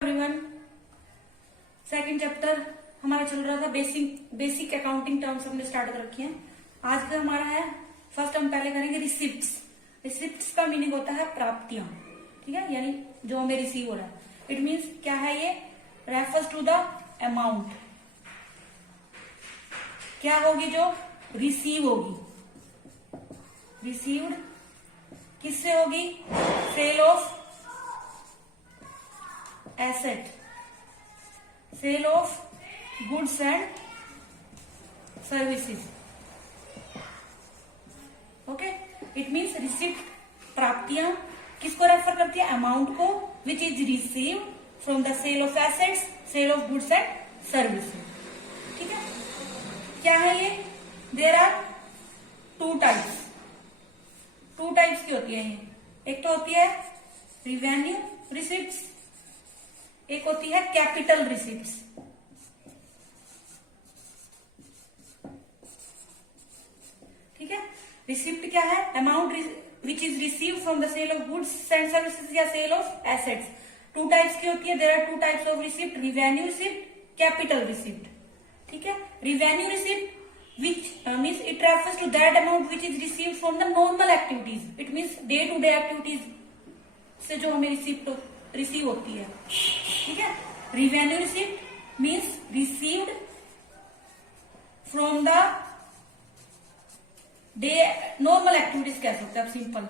Everyone, second chapter हमारा चल रहा था बेसिक अकाउंटिंग टर्म्स हमने स्टार्ट कर रखी है। आज का हमारा है फर्स्ट, हम पहले करेंगे रिसिप्ट्स। रिसिप्ट्स का मीनिंग होता है प्राप्तियां, ठीक है, यानी जो हमें रिसीव हो रहा है। इट मीन्स क्या है, ये रेफर्स टू द अमाउंट। क्या होगी जो रिसीव होगी, रिसीव्ड किससे होगी, sale of asset, sale of goods and services. Okay, it means receipt प्राप्तियां किसको रेफर करती है, अमाउंट को, which is receive from the sale of assets, sale of goods and services. ठीक है, क्या है ये, देयर आर टू टाइप्स की होती है ये। एक तो होती है रिवेन्यू रिसिप्ट्स, एक होती है कैपिटल रिसिप्ट्स। ठीक है, रिसिप्ट क्या है, amount which is receive from the sale of goods and services या sale of assets. Two types की होती है, there are two types of receipt, revenue receipt, capital receipt. ठीक है, revenue receipt which means it refers to that amount which is received from the normal activities. It means day to day activities से जो हमें receive होती है। ठीक है, revenue receipt means received from the day, normal activities कह सकते हैं आप, सिंपल।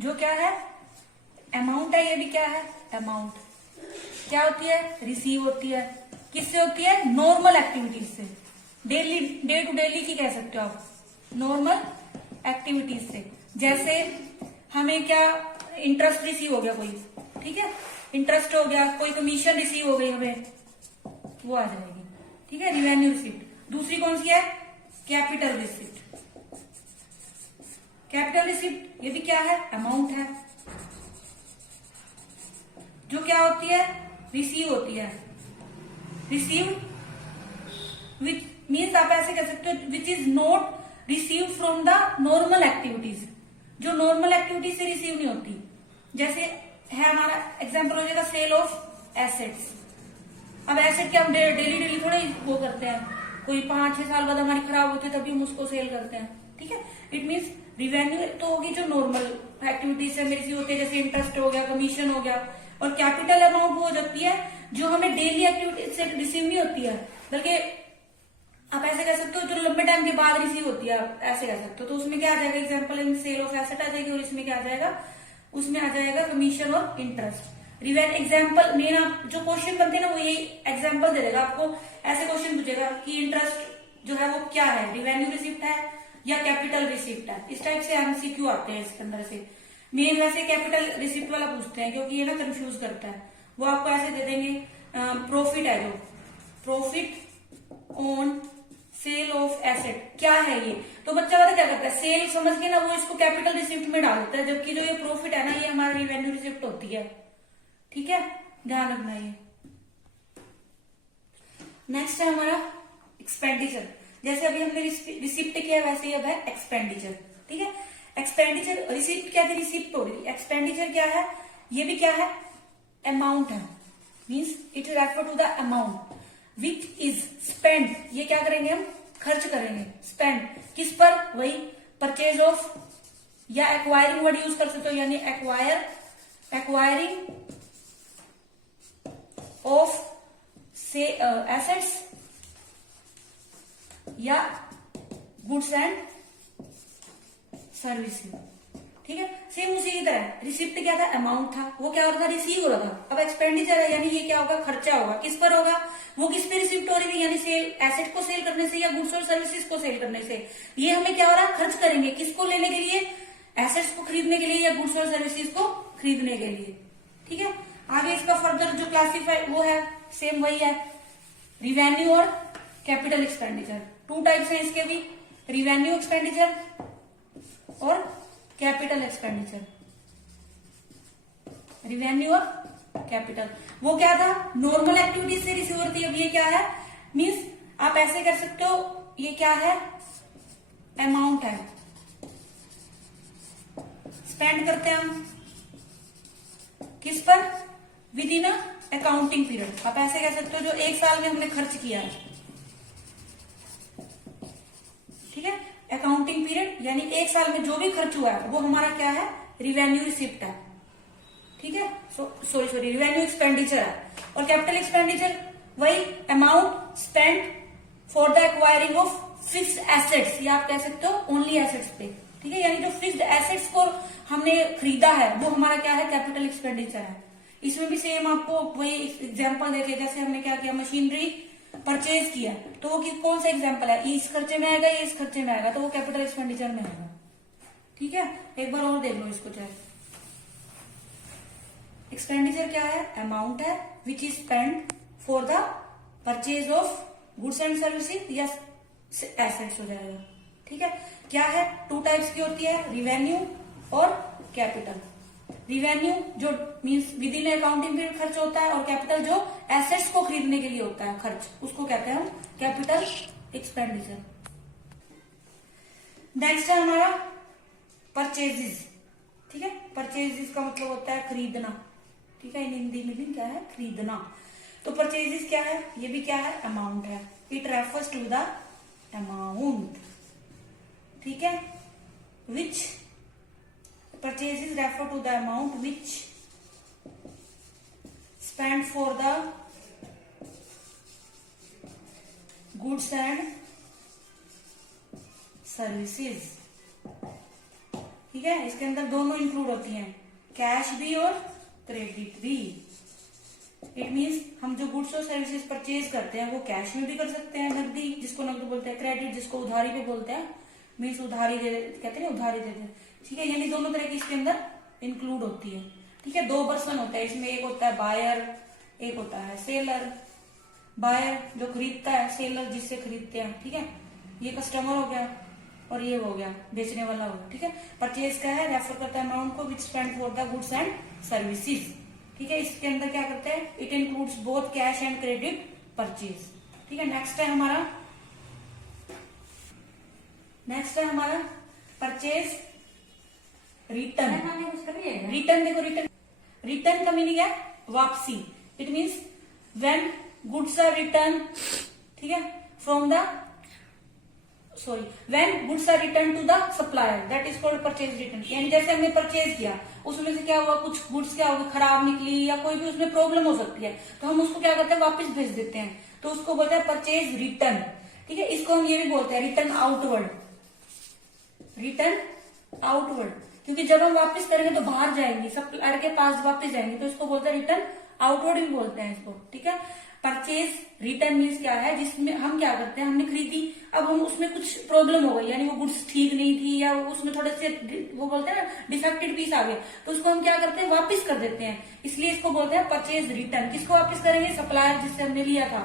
जो क्या है, अमाउंट है, ये भी क्या है, अमाउंट क्या होती है, रिसीव होती है। किससे होती है, नॉर्मल एक्टिविटीज से, डेली, डे टू डेली की कह सकते हो आप, नॉर्मल एक्टिविटीज से। जैसे हमें क्या, इंटरेस्ट रिसीव हो गया कोई, ठीक है, इंटरेस्ट हो गया, कोई कमीशन रिसीव हो गई हमें, वो आ जाएगी। ठीक है, रिवेन्यू रिसिप्ट। दूसरी कौन सी है, कैपिटल रिसिप्ट। कैपिटल रिसिप्ट ये भी क्या है, अमाउंट है, जो क्या होती है, रिसीव होती है। रिसीव विच मीन्स आप ऐसे कह सकते हो, which is not receive from the normal activities, जो नॉर्मल एक्टिविटीज से रिसीव नहीं होती। जैसे है हमारा एग्जाम्पल हो जाएगा सेल ऑफ एसेट्स। अब एसेट क्या हम डेली थोड़े वो करते हैं, कोई 5-6 साल बाद हमारी खराब होती है तभी हम उसको सेल करते हैं। ठीक है, इट मीन्स रिवेन्यू तो होगी जो नॉर्मल एक्टिविटीज से हमें रिसीव होती है, जैसे इंटरेस्ट हो गया, कमीशन हो गया। और कैपिटल अमाउंट वो हो जाती है जो हमें डेली एक्टिविटी से रिसीव नहीं होती है, बल्कि आप ऐसे कह सकते हो जो लंबे टाइम के बाद रिसीव होती है, आप ऐसे कह सकते हो। तो उसमें क्या आ जाएगा, example in sale of asset आ जाएगी, और इसमें क्या आ जाएगा, उसमें आ जाएगा कमीशन और इंटरेस्ट। रिवेन्यू एग्जाम्पल मेन, आप जो क्वेश्चन बनते हैं ना, वो यही एग्जाम्पल दे देगा आपको। ऐसे क्वेश्चन पूछेगा कि इंटरेस्ट जो है वो क्या है, रिवेन्यू रिसिप्ट है या कैपिटल रिसिप्ट है। इस टाइप से एमसीक्यू आते हैं इसके अंदर से। मेन वैसे कैपिटल रिसिप्ट वाला पूछते हैं, क्योंकि ये ना कंफ्यूज करता है। वो आपको ऐसे दे देंगे, प्रॉफिट है जो, profit on sale of asset, क्या है ये, तो बच्चा पता क्या करता है, सेल समझ के ना वो इसको कैपिटल रिसिप्ट में डाल देता है, जबकि जो ये प्रॉफिट है ना, ये हमारा रिवेन्यू रिसिप्ट होती है। ठीक है, ध्यान रखना ये। नेक्स्ट है हमारा एक्सपेंडिचर। जैसे अभी हमने रिसिप्ट किया, वैसे ही अब है एक्सपेंडिचर। ठीक है, एक्सपेंडिचर, रिसिप्ट क्या थी, रिसिप्ट हो रही, एक्सपेंडिचर क्या है, ये भी क्या है, अमाउंट है। Means it refer to the amount which is spend, ये क्या करेंगे हम, खर्च करेंगे। स्पेंड किस पर, वही परचेज ऑफ या एक्वायरिंग वर्ड यूज कर सकते हो, यानी एक्वायरिंग ऑफ से एसेट्स या गुड्स एंड सर्विसेज। ठीक है, सेम उसी की तरह रिसिप्ट क्या था, अमाउंट था, वो क्या हो रहा था, रिसीव हो रहा था। अब एक्सपेंडिचर है, यानी ये क्या होगा, खर्चा होगा। किस पर होगा, वो किस पे रिसिप्ट हो रही थी, यानी सेल, एसेट को सेल करने से या गुड्स और सर्विसेज को सेल करने से। ये हमें क्या हो रहा है, खर्च करेंगे, किसको लेने के लिए, एसेट्स को खरीदने के लिए या गुड्स और सर्विसेज को खरीदने के लिए। ठीक है, आगे इसका फर्दर जो क्लासिफाई वो है, सेम वही है, रिवेन्यू और कैपिटल एक्सपेंडिचर। टू टाइप्स है इसके भी, रिवेन्यू एक्सपेंडिचर और कैपिटल एक्सपेंडिचर। रिवेन्यू और कैपिटल वो क्या था, नॉर्मल एक्टिविटीज से रिसीव होती है। अब ये क्या है, मीन्स आप ऐसे कर सकते हो, ये क्या है, अमाउंट है, स्पेंड करते हैं हम किस पर, विद इन अकाउंटिंग पीरियड। आप ऐसे कह सकते हो जो एक साल में हमने खर्च किया है, ठीक है। अकाउंटिंग पीरियड यानी एक साल में जो भी खर्च हुआ है वो हमारा क्या है, रिवेन्यू रिसिप्ट है, ठीक है। सॉरी रिवेन्यू एक्सपेंडिचर है। और कैपिटल एक्सपेंडिचर वही amount spend for the acquiring of fixed assets, या आप कह सकते हो ओनली एसेट्स पे, ठीक है। यानी जो फिक्स्ड एसेट्स को हमने खरीदा है वो हमारा क्या है, कैपिटल एक्सपेंडिचर है। इसमें भी सेम आपको वही एग्जांपल देके, जैसे हमने क्या किया, मशीनरी परचेज किया, तो वो कौन सा एग्जांपल है, इस खर्चे में आएगा, इस खर्चे में आएगा, तो वो कैपिटल एक्सपेंडिचर में आएगा, ठीक है। एक बार और देख लो इसको चाहे। एक्सपेंडिचर क्या है, अमाउंट है विच is spend for the purchase of goods and services या एसेट्स हो जाएगा, ठीक है। क्या है, टू टाइप्स की होती है, रिवेन्यू और कैपिटल। रिवेन्यू जो means with in accounting period खर्च होता है, और कैपिटल जो एसेट्स को खरीदने के लिए होता है खर्च, उसको कहते हैं हम कैपिटल एक्सपेंडिचर। नेक्स्ट है हमारा परचेजेस, ठीक है। परचेजेस का मतलब होता है खरीदना, ठीक है। इन हिंदी मीनिंग क्या है, खरीदना। तो परचेजेस क्या है, ये भी क्या है, अमाउंट है। It refers to the amount, ठीक है, विच purchases refer to the amount which spent for the goods and services, ठीक है। इसके अंदर दोनों इंक्लूड होती हैं, कैश भी और क्रेडिट भी। इट मीन्स हम जो गुड्स और सर्विसेज परचेज करते हैं वो कैश में भी कर सकते हैं, नकदी जिसको नकदी बोलते हैं, क्रेडिट जिसको उधारी पे बोलते हैं, मीन्स उधारी दे कहते हैं, उधारी देते हैं, ठीक है। यानी दोनों तरह की इसके अंदर इंक्लूड होती है, ठीक है। दो पर्सन होता है इसमें, एक होता है बायर, एक होता है सेलर। बायर जो खरीदता है, सेलर जिससे खरीदते हैं, ठीक है। ये कस्टमर हो गया और ये हो गया बेचने वाला हो गया, ठीक है। परचेज का है, रेफर करता है अमाउंट को which spend for the goods and services, ठीक है। इसके अंदर क्या करते हैं, it includes both cash and credit purchase, ठीक है। नेक्स्ट है हमारा परचेज रिटर्न। रिटर्न देखो, रिटर्न का मीनिंग है वापसी। It means when goods are return, ठीक है, from the when goods are return to the supplier, that is called purchase return. यानी जैसे हमने परचेज किया, उसमें से क्या हुआ, कुछ गुड्स क्या होगी, खराब निकली या कोई भी उसमें प्रॉब्लम हो सकती है, तो हम उसको क्या करते हैं, वापस भेज देते हैं, तो उसको बोलते हैं परचेज रिटर्न, ठीक है। इसको हम ये भी बोलते हैं रिटर्न आउटवर्ड, रिटर्न आउटवर्ड, क्योंकि जब हम वापस करेंगे तो बाहर जाएंगे, सप्लायर के पास वापस जाएंगे, तो इसको बोलते हैं रिटर्न आउटवर्ड भी बोलते हैं इसको, ठीक है। परचेज रिटर्न मीन्स क्या है, जिसमें हम क्या करते हैं, हमने खरीदी, अब हम उसमें कुछ प्रॉब्लम हो गई, यानी वो गुड्स ठीक नहीं थी या उसमें थोड़े से वो बोलते हैं ना डिफेक्टेड पीस आ गए, तो उसको हम क्या करते हैं, वापस कर देते हैं, इसलिए इसको बोलते हैं परचेज रिटर्न। किसको वापस करेंगे, सप्लायर जिससे हमने लिया था,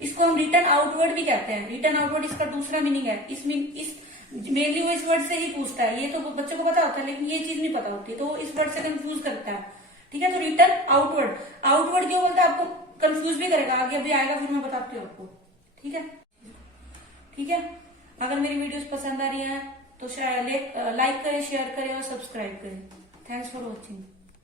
इसको हम रिटर्न आउटवर्ड भी कहते हैं। रिटर्न आउटवर्ड इसका दूसरा मीनिंग है। इस मेनली वो इस वर्ड से ही पूछता है, ये तो बच्चों को पता होता है लेकिन ये चीज नहीं पता होती, तो वो इस वर्ड से कंफ्यूज करता है, ठीक है। तो रिटर्न आउटवर्ड, आउटवर्ड क्यों बोलता है, आपको कंफ्यूज भी करेगा, आगे अभी आएगा फिर मैं बताती हूँ आपको, ठीक है। ठीक है, अगर मेरी वीडियोस पसंद आ रही है तो लाइक करें, शेयर करें और सब्सक्राइब करें। Thanks for watching.